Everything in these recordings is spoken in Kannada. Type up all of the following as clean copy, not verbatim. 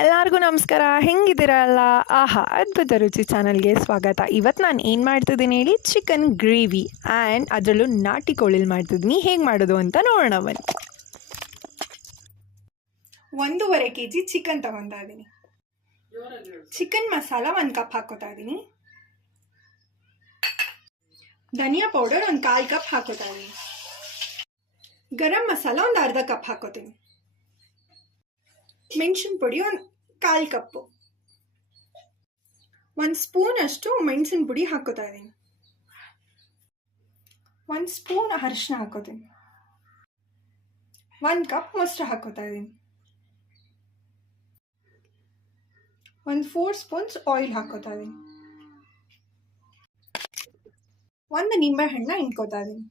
ಎಲ್ಲರಿಗೂ ನಮಸ್ಕಾರ. ಹೆಂಗಿದ್ದೀರಲ್ಲ? ಆಹಾ, ಅದ್ಭುತ ರುಚಿ ಚಾನಲ್ಗೆ ಸ್ವಾಗತ. ಇವತ್ತು ನಾನು ಏನು ಮಾಡ್ತಿದ್ದೀನಿ ಹೇಳಿ, ಚಿಕನ್ ಗ್ರೇವಿ ಆ್ಯಂಡ್ ಅದರಲ್ಲೂ ನಾಟಿ ಕೋಳಿಲಿ ಮಾಡ್ತಿದ್ದೀನಿ. ಹೇಗೆ ಮಾಡೋದು ಅಂತ ನೋಡೋಣ ಬನ್ನಿ. 1.5 kg ಚಿಕನ್ ತಗೊತಾ ಇದ್ದೀನಿ. ಚಿಕನ್ ಮಸಾಲ 1 ಕಪ್ ಹಾಕೋತಾ ಇದ್ದೀನಿ. ಧನಿಯಾ ಪೌಡರ್ 1/4 ಕಪ್ ಹಾಕೋತಾ ಇದ್ದೀನಿ. ಗರಂ ಮಸಾಲ 1/2 ಕಪ್ ಹಾಕೋತೀನಿ. ಮೆಣಸಿನ ಪುಡಿ 1/4 ಕಪ್ಪು. 1 ಸ್ಪೂನ್ ಅಷ್ಟು ಮೆಣಸಿನ ಪುಡಿ ಹಾಕೋತಾ ಇದ್ದೀನಿ. 1 ಸ್ಪೂನ್ ಅರಿಶಿನ ಹಾಕೋತೀನಿ. 1 ಕಪ್ ಮೊಸರು ಹಾಕೋತಾ ಇದ್ದೀನಿ. 4 ಸ್ಪೂನ್ಸ್ ಆಯಿಲ್ ಹಾಕೋತಾ ಇದ್ದೀನಿ. 1 ನಿಂಬೆ ಹಣ್ಣನ್ನ ಹಿಂಡ್ಕೋತಾ ಇದ್ದೀನಿ.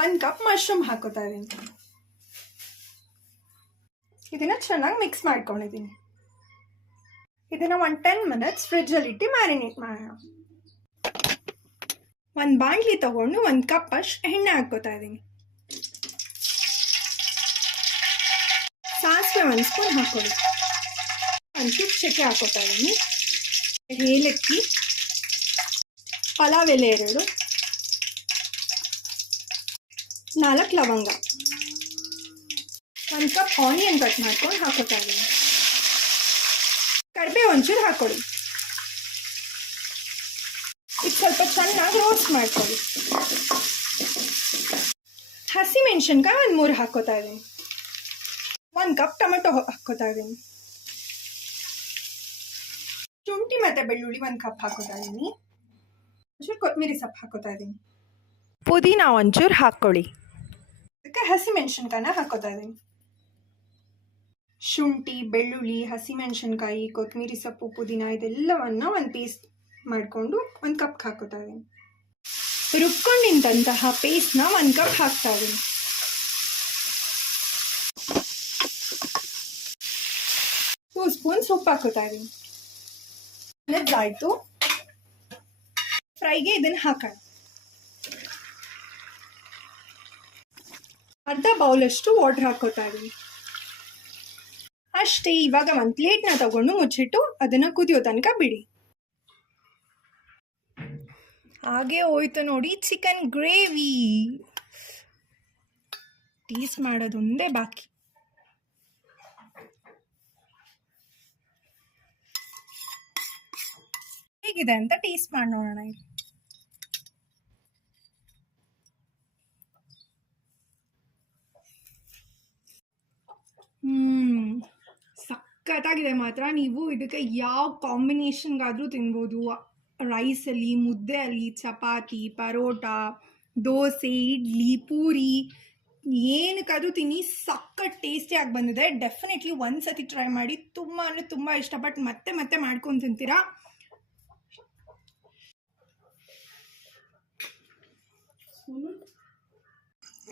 ಒಂದು ಕಪ್ ಮಶ್ರೂಮ್ ಹಾಕೋತಾ ಇದ್ದೀನಿ. ಇದನ್ನ ಚೆನ್ನಾಗಿ ಮಿಕ್ಸ್ ಮಾಡ್ಕೊಂಡಿದ್ದೀನಿ. ಇದನ್ನ 10 ಮಿನಿಟ್ಸ್ ಫ್ರಿಜ್ಜಲ್ಲಿ ಇಟ್ಟು ಮ್ಯಾರಿನೇಟ್ ಮಾಡೋಣ. ಒಂದು ಬಾಣಲಿ ತಗೊಂಡು 1 ಕಪ್ ಅಷ್ಟು ಎಣ್ಣೆ ಹಾಕೋತಾ ಇದ್ದೀನಿ. ಸಾಸಿವೆ 1 ಸ್ಪೂನ್ ಹಾಕೊಳ್ಳಿ. 1 ಚೂರು ಚಕ್ಕೆ ಹಾಕೋತಾ ಇದ್ದೀನಿ. ಏಲಕ್ಕಿ, ಪಲಾವ್ ಎಲೆ 2, 4 ಲವಂಗ, 1 ಕಪ್ ಆನಿಯನ್ ಕಟ್ ಮಾಡ್ಕೊಂಡು ಹಾಕೋತಾ ಇದ್ದೀನಿ. ಕರಿಬೇವು ಒಂಚೂರು ಹಾಕೊಳ್ಳಿ. ಇದು ಸ್ವಲ್ಪ ಚೆನ್ನಾಗಿ ರೋಸ್ಟ್ ಮಾಡ್ಕೊಳ್ಳಿ. ಹಸಿ ಮೆಣಸಿನ್ಕಾಯಿ 3 ಹಾಕೋತಾ ಇದ್ದೀನಿ. 1 ಕಪ್ ಟೊಮೆಟೊ ಹಾಕೋತಾ ಇದ್ದೀನಿ. ಶುಂಠಿ ಮತ್ತು ಬೆಳ್ಳುಳ್ಳಿ 1 ಕಪ್ ಹಾಕೋತಾ ಇದ್ದೀನಿ. ಒಂಚೂರು ಕೊತ್ತಂಬರಿ ಸೊಪ್ಪು ಹಾಕೋತಾ ಇದ್ದೀನಿ. ಪುದೀನ ಒಂಚೂರು ಹಾಕ್ಕೊಳ್ಳಿ. ಅದಕ್ಕೆ ಹಸಿ ಮೆಣಸಿನ್ಕಾಯಿನ ಹಾಕೋತಾ ಇದ್ದೀನಿ. ಶುಂಠಿ, ಬೆಳ್ಳುಳ್ಳಿ, ಹಸಿಮೆಣಸಿನ್ಕಾಯಿ, ಕೊತ್ತಂಬರಿ ಸೊಪ್ಪು, ಪುದೀನ ಇದೆಲ್ಲವನ್ನು ಒಂದು ಪೇಸ್ಟ್ ಮಾಡಿಕೊಂಡು 1 ಕಪ್ ಹಾಕೋತಾ ಇದ್ದೀನಿ. ರುಬ್ಕೊಂಡಿದ್ದಂತಹ ಪೇಸ್ಟ್ನ 1 ಕಪ್ ಹಾಕ್ತಾ ಇದ್ದೀನಿ. 2 ಸ್ಪೂನ್ಸ್ ಉಪ್ಪು ಹಾಕೋತಾ ಇದ್ದೀನಿ. ಆಯಿತು, ಫ್ರೈಗೆ ಇದನ್ನು ಹಾಕೋಣ. ಅರ್ಧ ಬೌಲಷ್ಟು ವಾಟರ್ ಹಾಕೋತಾ ಇದ್ದೀನಿ. ಅಷ್ಟೇ. ಇವಾಗ ಒಂದು ಪ್ಲೇಟ್ನ ತಗೊಂಡು ಮುಚ್ಚಿಟ್ಟು ಅದನ್ನು ಕುದಿಯೋ ತನಕ ಬಿಡಿ. ಹಾಗೆ ಹೋಯ್ತು ನೋಡಿ ಚಿಕನ್ ಗ್ರೇವಿ. ಟೇಸ್ಟ್ ಮಾಡೋದೊಂದೇ ಬಾಕಿ. ಹೇಗಿದೆ ಅಂತ ಟೇಸ್ಟ್ ಮಾಡಿ ನೋಡೋಣ. ಸಖತ್ತಾಗಿದೆ ಮಾತ್ರ. ನೀವು ಇದಕ್ಕೆ ಯಾವ ಕಾಂಬಿನೇಷನ್ಗಾದರೂ ತಿನ್ಬೋದು. ರೈಸಲ್ಲಿ, ಮುದ್ದೆಯಲ್ಲಿ, ಚಪಾತಿ, ಪರೋಟ, ದೋಸೆ, ಇಡ್ಲಿ, ಪೂರಿ ಏನಕ್ಕಾದರೂ ತಿನ್ನಿ. ಸಖತ್ ಟೇಸ್ಟಿಯಾಗಿ ಬಂದಿದೆ. ಡೆಫಿನೆಟ್ಲಿ ಒಂದು ಸತಿ ಟ್ರೈ ಮಾಡಿ. ತುಂಬ ಅಂದರೆ ತುಂಬ ಇಷ್ಟಪಟ್ಟು ಮತ್ತೆ ಮತ್ತೆ ಮಾಡ್ಕೊಂಡು ತಿಂತೀರಾ.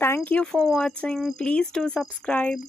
Thank you for watching. Please do subscribe.